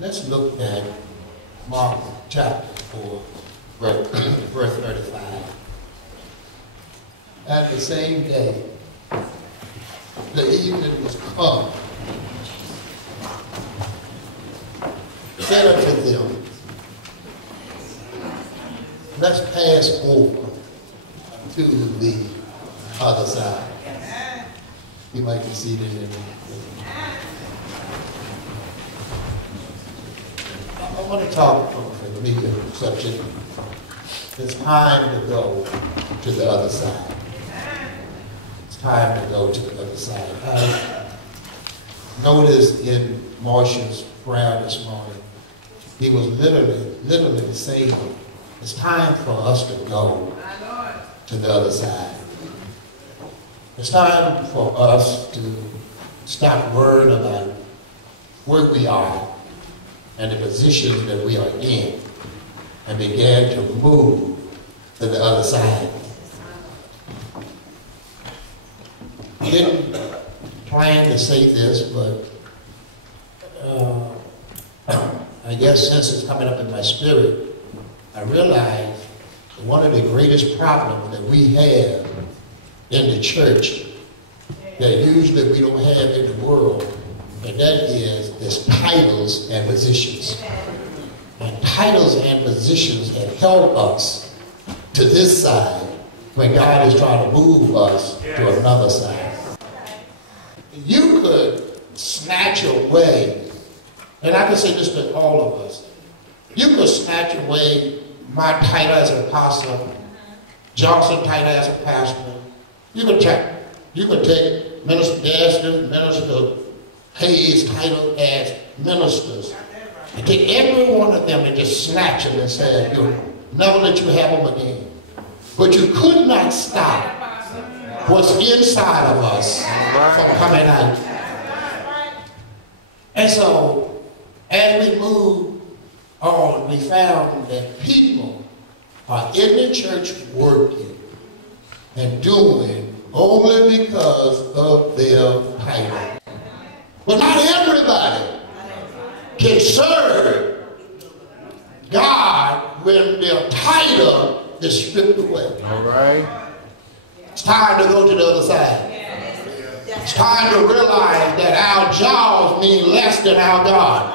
Let's look at Mark chapter 4, verse 35. At the same day, the evening was come. Said unto them, let's pass over to the other side. You might be seated in it. I want to talk from the media subject. It's time to go to the other side. It's time to go to the other side. I noticed in Marshall's prayer this morning, he was literally saying, it's time for us to go to the other side. It's time for us to stop worrying about where we are and the positions that we are in and begin to move to the other side. I didn't plan to say this, but I guess since it's coming up in my spirit, I realized that one of the greatest problems that we have in the church that usually we don't have in the world, and that is titles and positions. And titles and positions have held us to this side when God is trying to move us to another side. You could snatch away, and I can say this to all of us, you could snatch away my title as an apostle, Johnson title as a pastor. You could take Minister Gaston, Minister Hayes' title as ministers, and take every one of them and just snatch them and say, you'll never let you have them again. But you could not stop what's inside of us from coming out. And so, as we moved on, we found that people are in the church working and doing only because of their title. But not everybody can serve God when their title is stripped away. All right. It's time to go to the other side. It's time to realize that our jobs mean less than our God.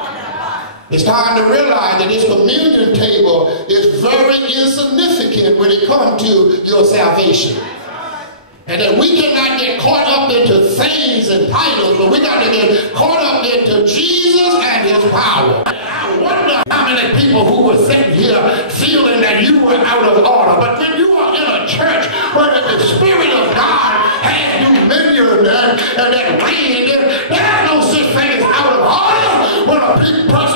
It's time to realize that this communion table is very insignificant when it comes to your salvation. And that we cannot get caught up into things and titles, but we got to get caught up into Jesus and his power. I wonder how many people who were sitting here feeling that you were out of order. But when you are in a church where the Spirit of God has dominion and that reign, there are no such thing as out of order when a big person